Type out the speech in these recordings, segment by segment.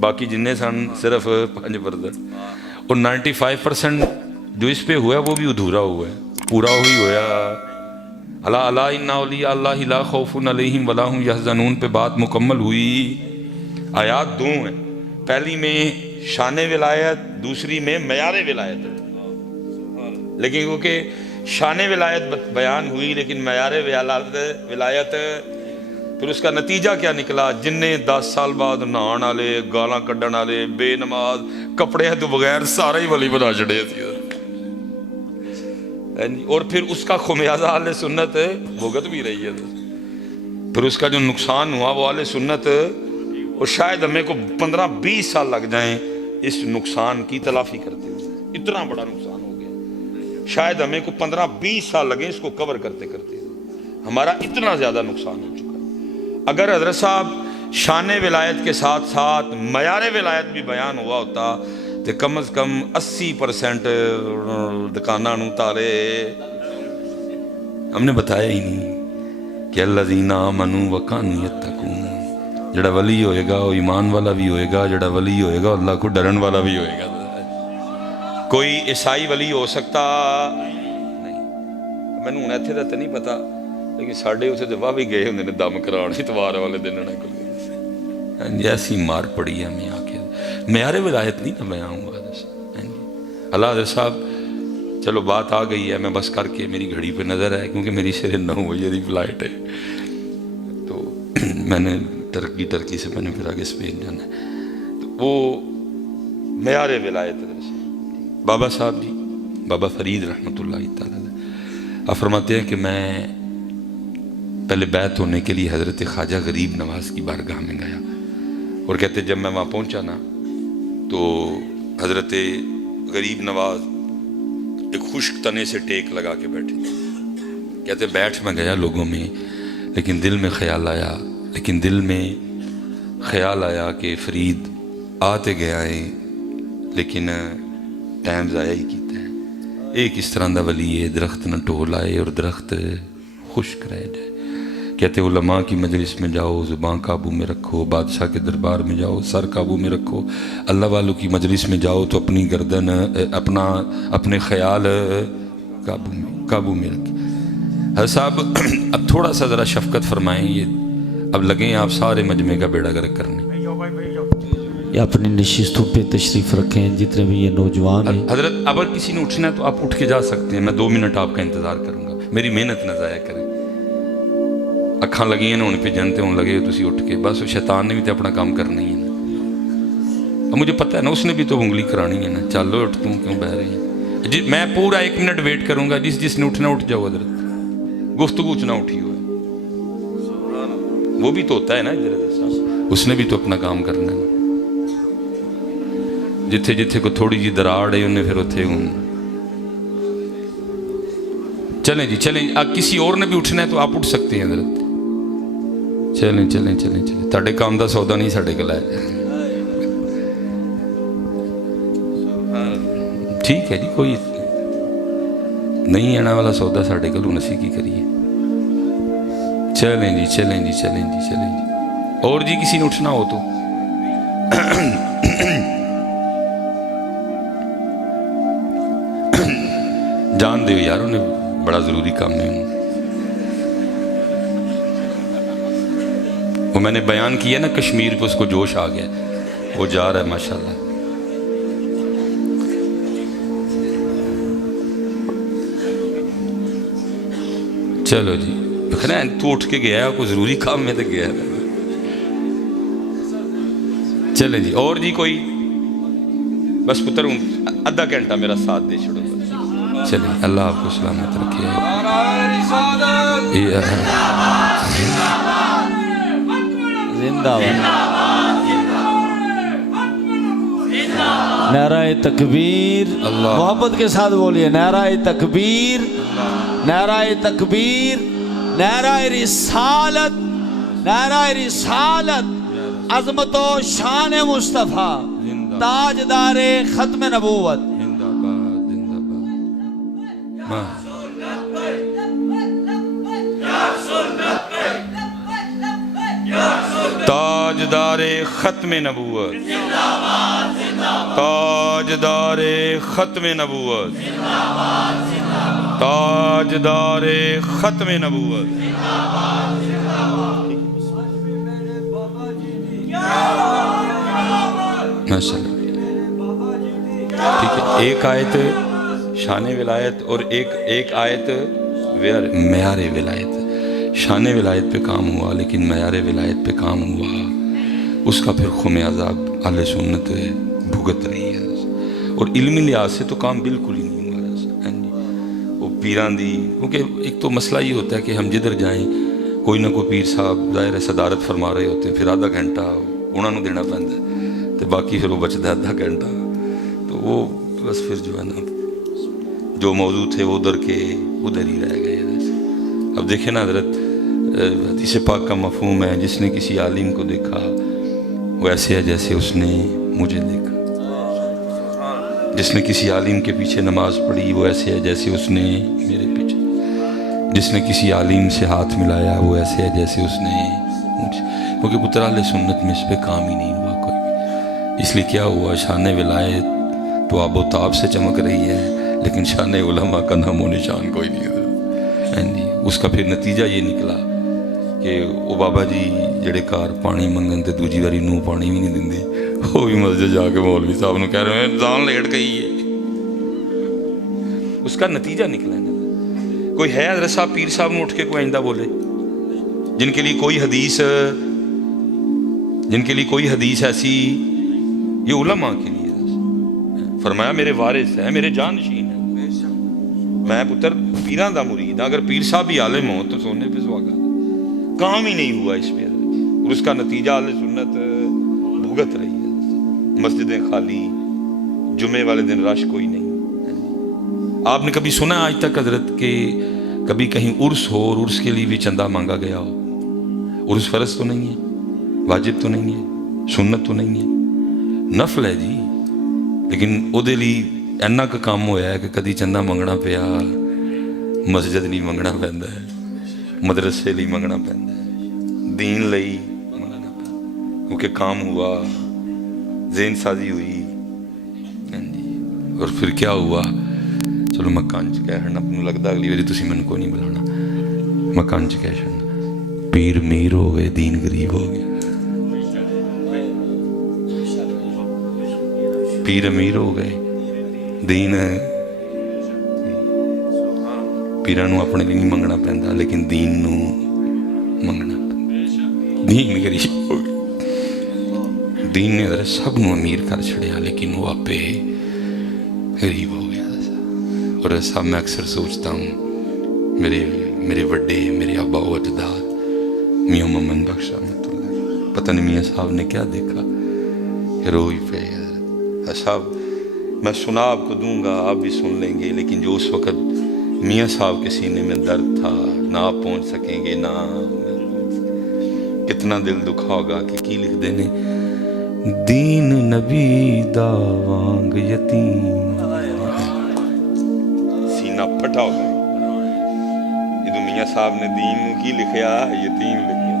باقی جنہیں سن صرف 5%. اور 95% جو اس پہ ہوا ہے وہ بھی ادھورا ہوا ہے, پورا وہی ہوا. الا الا ان اولیاء اللہ لا خوف علیہم ولا هم یحزنون پہ بات مکمل ہوئی. آیات دو ہیں, پہلی میں شان ولایت, دوسری میں معیار ولایت. لیکن کیونکہ شان ولایت بیان ہوئی لیکن معیار ولایت, پھر اس کا نتیجہ کیا نکلا؟ جن نے 10 سال بعد نہان والے, گالاں کڈن والے, بے نماز, کپڑے تو بغیر سارا ہی ولی بنا چڑے تھے. اور پھر اس کا خمیازہ اہل سنت بھگت بھی رہی ہے. پھر اس کا جو نقصان ہوا وہ اہل سنت, اور شاید ہمیں کو 15-20 سال لگ جائیں اس نقصان کی تلافی کرتے ہوئے. اتنا بڑا نقصان ہو گیا, شاید ہمیں کو 15-20 سال لگے اس کو کور کرتے کرتے. ہمارا اتنا زیادہ نقصان ہو چکا. اگر حضرت صاحب شان ولایت کے ساتھ ساتھ معیار ولایت بھی بیان ہوا ہوتا تو کم از کم 80% دکاناں نوں تالے. ہم نے بتایا ہی نہیں کہ الذین آمنوا وکانوا یتقون. جڑا ولی ہوئے گا وہ ایمان والا بھی ہوئے گا, جڑا ولی ہوئے گا اللہ کو ڈرن والا بھی ہوئے گا. کوئی عیسائی ولی ہو سکتا نہیں, میں نے ایتھے دا تے نہیں پتا, لیکن ساڑھے اسے دے واہ بھی گئے ہوندے نے دم کراؤن اتوار والے دن نہ کوئی. ایسی مار پڑی ہے ہمیں آ کے. معیار ولایت نہیں نہ بیان ہوا. اللہ حضرت صاحب چلو بات آ گئی ہے, میں بس کر کے میری گھڑی پہ نظر ہے کیونکہ میری سرے 9 بجے دی فلائٹ ہے, تو میں نے ٹرکی سے میں نے پھر آگے اسپین جانا ہے. تو وہ معیار ولایت بابا صاحب جی, بابا فرید رحمۃ اللہ تعالیٰ آپ فرماتے ہیں کہ میں پہلے بیعت ہونے کے لیے حضرت خواجہ غریب نواز کی بارگاہ میں گیا, اور کہتے جب میں وہاں پہنچا نا تو حضرت غریب نواز ایک خشک تنے سے ٹیک لگا کے بیٹھے. کہتے بیٹھ میں گیا لوگوں میں, لیکن دل میں خیال آیا کہ فرید آتے گیا ہے لیکن ٹائم ضائع ہی کیتا ہے. ایک اس طرح دا ولی ہے درخت نہ ٹول آئے اور درخت خشک رہ جائے. کہتے علماء کی مجلس میں جاؤ زبان قابو میں رکھو, بادشاہ کے دربار میں جاؤ سر قابو میں رکھو, اللہ والوں کی مجلس میں جاؤ تو اپنی گردن اپنے خیال قابو میں رکھیں. حضرت صاحب اب تھوڑا سا ذرا شفقت فرمائیں, یہ اب لگیں آپ سارے مجمع کا بیڑا گرک کرنے. یہ اپنی نشستوں پہ تشریف رکھیں جتنے بھی یہ نوجوان ہیں. حضرت اگر کسی نے اٹھنا ہے تو آپ اٹھ کے جا سکتے ہیں, میں 2 منٹ آپ کا انتظار کروں گا, میری محنت نہ ضائع کریں. اکھاں لگی ہیں ہوں پہ جنتے ہوں لگے تسی اٹھ کے, بس شیطان نے بھی تو اپنا کام کرنا ہی ہے نا. اب مجھے پتہ ہے نا اس نے بھی تو انگلی کرانی ہے نا, چلو اٹھ تم کیوں بہ رہی ہیں. میں پورا 1 منٹ ویٹ کروں گا, جس نے اٹھنا اٹھ جاؤ. حضرت گفتگو نہ اٹھی ہوئے, وہ بھی تو ہوتا ہے نا, اس نے بھی تو اپنا کام کرنا ہے. جتھے کو تھوڑی جی دراڑ ہے انہیں پھر اتھے ہوں. چلیں جی چلیں, اب کسی اور نے بھی اٹھنا ہے تو آپ اٹھ سکتے ہیں. حضرت چلیں تاڑے کام دا سودا نہیں ساڑے کل ہے. ٹھیک ہے جی, کوئی نہیں آنا والا سودا ساڑے کل ہوں اسی کی کریے. چلیں جی. اور جی کسی نے اٹھنا ہو تو جان دے یار, انہیں بڑا ضروری کام ہے. وہ میں نے بیان کیا نا کشمیر پہ اس کو جوش آ گیا, وہ جا رہا ہے ماشاءاللہ. چلو جی, تو اٹھ کے گیا کوئی ضروری کام میں تو گیا. چلیں جی, اور جی کوئی بس پتر ہوں آدھا گھنٹہ میرا ساتھ دے چھوڑو. چلیں اللہ آپ کو سلامت رکھے. زندہ باد. نعرہ تکبیر, محبت کے ساتھ بولیے نعرہ تکبیر, نعرہ تکبیر, نعرہ رسالت, نعرہ رسالت, عظمت و شان مصطفیٰ, تاجدار ختم نبوت. زندہ باد. تاجدار ختم نبوت، تاجدار ختم نبوت، تاجدار ختم نبوت. ماشاء اللہ. ٹھیک ہے، ایک آیت شان ولایت اور ایک آیت معیار ولایت. شان ولایت پہ کام ہوا لیکن معیار ولایت پہ کام ہوا، اس کا پھر خمیازہ اہل سنت بھگت رہی ہے. اور علمی لحاظ سے تو کام بالکل ہی نہیں ہوا. وہ پیران دی، کیونکہ ایک تو مسئلہ یہ ہوتا ہے کہ ہم جدھر جائیں کوئی نہ کوئی پیر صاحب ظاہر صدارت فرما رہے ہوتے ہیں، پھر آدھا گھنٹہ انہوں نے دینا پہنتا ہے تو باقی پھر وہ بچتا ہے آدھا گھنٹہ. تو وہ بس پھر جو ہے نا جو موضوع تھے وہ ادھر کے ادھر ہی رہ گئے. اب دیکھیں نا حضرت، حدیث پاک کا مفہوم ہے جس نے کسی عالم کو دیکھا وہ ایسے ہے جیسے اس نے مجھے دیکھا. جس نے کسی عالم کے پیچھے نماز پڑھی وہ ایسے ہے جیسے اس نے میرے پیچھے. جس نے کسی عالم سے ہاتھ ملایا وہ ایسے ہے جیسے اس نے مجھے. کیونکہ پتر اہل سنت میں اس پہ کام ہی نہیں ہوا کوئی بھی. اس لیے کیا ہوا، شان ولایت تو آب و تاب سے چمک رہی ہے لیکن شان علماء کا نام و نشان کوئی نہیں ہے. اس کا پھر نتیجہ یہ نکلا کہ وہ بابا جی جڑے کار پانی منگن تے دوجی باری نو پانی بھی نہیں دیندے، وہ بھی مسجد جا کے مولوی صاحب نے کہہ رہے ہیں جان لیٹ گئی ہے. اس کا نتیجہ نکلا ہے. کوئی ہے حضرت صاحب پیر صاحب نے اٹھ کے کوئی آئندہ بولے جن کے لیے کوئی حدیث ایسی، یہ علماء کے لیے فرمایا میرے وارث ہیں، میرے جانشین ہیں. میں پتر پیران دا مرید ہاں، اگر پیر صاحب بھی عالم ہوں تو سونے پہ سواگا. کام ہی نہیں ہوا اس پہ اور اس کا نتیجہ اہل سنت بھگت رہی ہے. مسجدیں خالی، جمعے والے دن رش کوئی نہیں. آپ نے کبھی سنا آج تک حضرت کہ کبھی کہیں عرس ہو اور عرس کے لیے بھی چندہ مانگا گیا ہو؟ عرس فرض تو نہیں ہے، واجب تو نہیں ہے، سنت تو نہیں ہے، نفل ہے جی. لیکن وہ دے لی اینا کا کام ہوا ہے کہ کدی چندہ منگنا پیا مسجد نہیں منگنا پہندا ہے، مدرسے لی منگنا پہندا ہے، دین لئی منگنا پہندا، کیونکہ کام ہوا، ذہن سازی ہوئی. اور پھر کیا ہوا؟ چلو میں کانچ کہہ رہنا، اپنوں لگتا اگلی باری تسی من کو نہیں بلانا، میں کانچ کہہ رہنا. پیر میر ہو گئے، دین غریب ہو گیا. پیر امیر ہو گئے، دین پیران نو اپنے لیے نہیں منگنا پہندا لیکن دین نو منگنا پہندا. دین غریب ہو گیا. دین نے ذرا سب نو امیر کر چھڑیا لیکن وہ آپے غریب ہو گیا. اور ایسا میں اکثر سوچتا ہوں، میرے وڈے، میرے آبا و اجداد، میاں محمد بخش رحمۃ اللہ، پتہ نہیں میاں صاحب نے کیا دیکھا کہ روئی پہ. صاحب میں سنا آپ کو دوں گا، آپ بھی سن لیں گے، لیکن جو اس وقت میاں صاحب کے سینے میں درد تھا نہ آپ پہنچ سکیں گے، نہ کتنا دل دکھا ہوگا کہ کی لکھ دینے. دین نبی دا وانگ یتیم، سینہ پھٹا ہو گیا. جدو میاں صاحب نے دین کی لکھیا، یتیم لکھیا،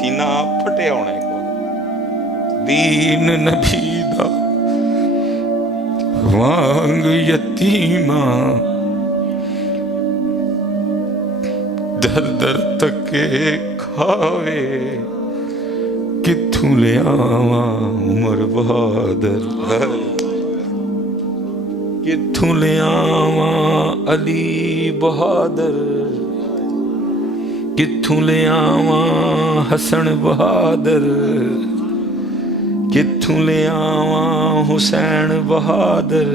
سینہ پھٹیا ہونا ہے. دین نبی دا وانگ یتیماں، در در تکے کھاوے، کتھوں لے آواں عمر بہادر، کتھوں لے آواں علی بہادر، کتھوں لے آواں حسن بہادر، کتھوں لے آواں حسین بہادر،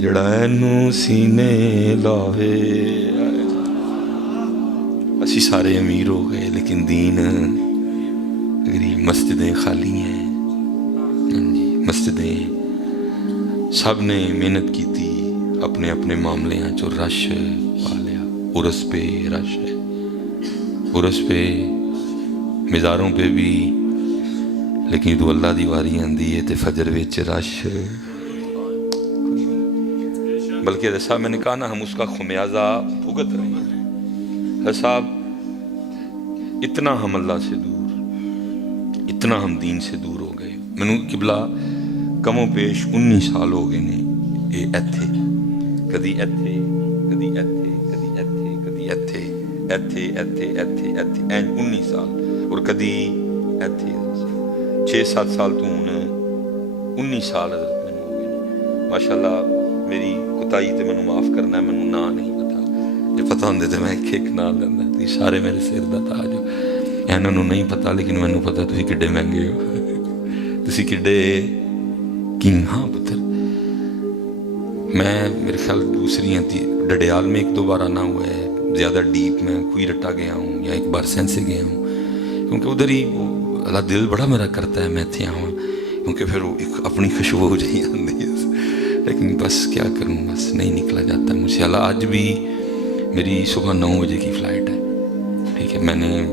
جڑا اینو سینے لاوے. اسی سارے امیر ہو گئے لیکن دین غریب. مسجدیں خالی ہیں، مسجدیں سب نے محنت کی تھی، اپنے اپنے معاملے ہیں جو رش پا لیا. عرس پہ رش ہے، عرس پہ مزاروں پہ بھی، لیکن تو اللہ دی واری آندی ہے تے فجر وچ رش. بلکہ جیسا میں نے کہا نا، ہم اس کا خمیازہ بھگت رہے ہیں. صاحب اتنا ہم اللہ سے دور، اتنا ہم دین سے دور ہو گئے. مینوں قبلہ کم و بیش 19 سال ہو گئے نے یہ ایتھے کدی ایتھے کدی ایتھے کدی ایتھے کدی ایتھے ایتھے ایتھے ایتھے ایتھے 19 سال اور کدی ایتھے 6-7 سال تو ہوں 19 سال حضرت مینوں ہو گئے. ماشاءاللہ میری کوتاہی تے مینوں معاف کرنا ہے, مینوں نا نہیں پتا. جے پتہ ہوندے تے میں ایک نا لینا. تسی سارے میرے سر دا تاج ہو. انہاں نوں نہیں پتا لیکن مینوں پتا تسی کڈے مہنگے ہو, تسی کڈے کنگ. ہاں پتر میں میرے خیال دوسری ڈڈیال میں 1-2 بار آنا ہوا ہے. زیادہ ڈیپ میں کوئی رٹا گیا ہوں یا ایک بار سینس سے گیا ہوں, کیونکہ ادھر ہی اللہ دل بڑا میرا کرتا ہے میں اتنے آؤں, کیونکہ پھر وہ ایک اپنی خوشبو ہو جائی آتی ہے. لیکن بس کیا کروں, بس نہیں نکلا جاتا مجھ سے. اللہ آج بھی میری صبح 9 بجے کی فلائٹ ہے, ٹھیک ہے. میں نے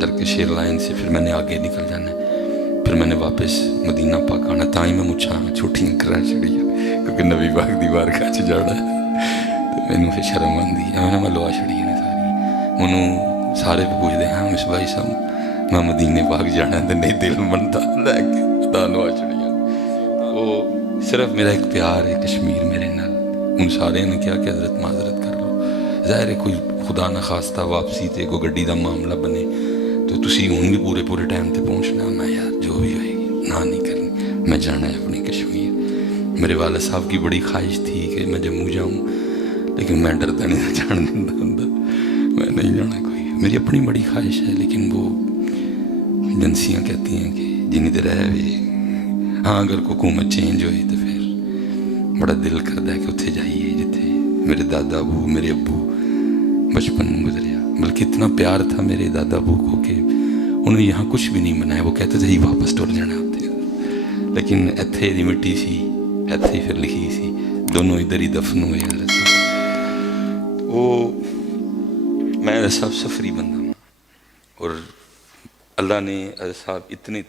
ٹرکش ایئر لائن سے پھر میں نے آگے نکل جانا ہے, پھر میں نے واپس مدینہ پاک آنا. تاں ہی میں مچھاں چھوٹیاں کرا چڑی کیونکہ نبی پاک دی بارگاہ چ جانا ہے. مینوں پھر شرم آندی ہے, میں لوا چھڑیاں نے ساری. انہوں سارے بھی پوچھتے ہیں مس بھائی صاحب میں مدینے پاک جانا ہے, نہیں دل منتا لے کے خدا لوا چھڑیاں. وہ صرف میرا ایک پیار ہے کشمیر میرے نال. ان سارے نے کیا کہ حضرت معذرت کر لو. ظاہر ہے کوئی خدا نہ خواستہ واپسی تے کوئی گڈی دا معاملہ بنے تو تسی ہوں بھی پورے ٹائم تے پہنچنا. میں یار جو بھی ہوئے گی نہ نہیں کرنی, میں جانا ہے اپنی کشمیر. میرے والد صاحب کی بڑی خواہش تھی کہ میں جموں جاؤں, لیکن میں ڈرتا نہیں جان دیتا ہوں, میں نہیں جانا. کوئی میری اپنی بڑی خواہش ہے, لیکن وہ ایجنسیاں کہتی ہیں کہ جنہیں دیر رہ بھی. ہاں اگر حکومت چینج ہوئی تو پھر بڑا دل کرتا ہے کہ اتنے جائیے جتنے میرے دادا ابو میرے ابو بچپن گزریا. بلکہ اتنا پیار تھا میرے دادا ابو کو کہ انہوں نے یہاں کچھ بھی نہیں بنایا. وہ کہتے تھے ہی واپس ٹر جانا ہوتے, لیکن ایتھے دی مٹی سی ایتھے پھر لکھی سی. دونوں ادھر ہی دفن ہوئے حضرت. وہ میں صاحب سفری بندہ ہوں, اور اللہ نے حضرت صاحب اتنے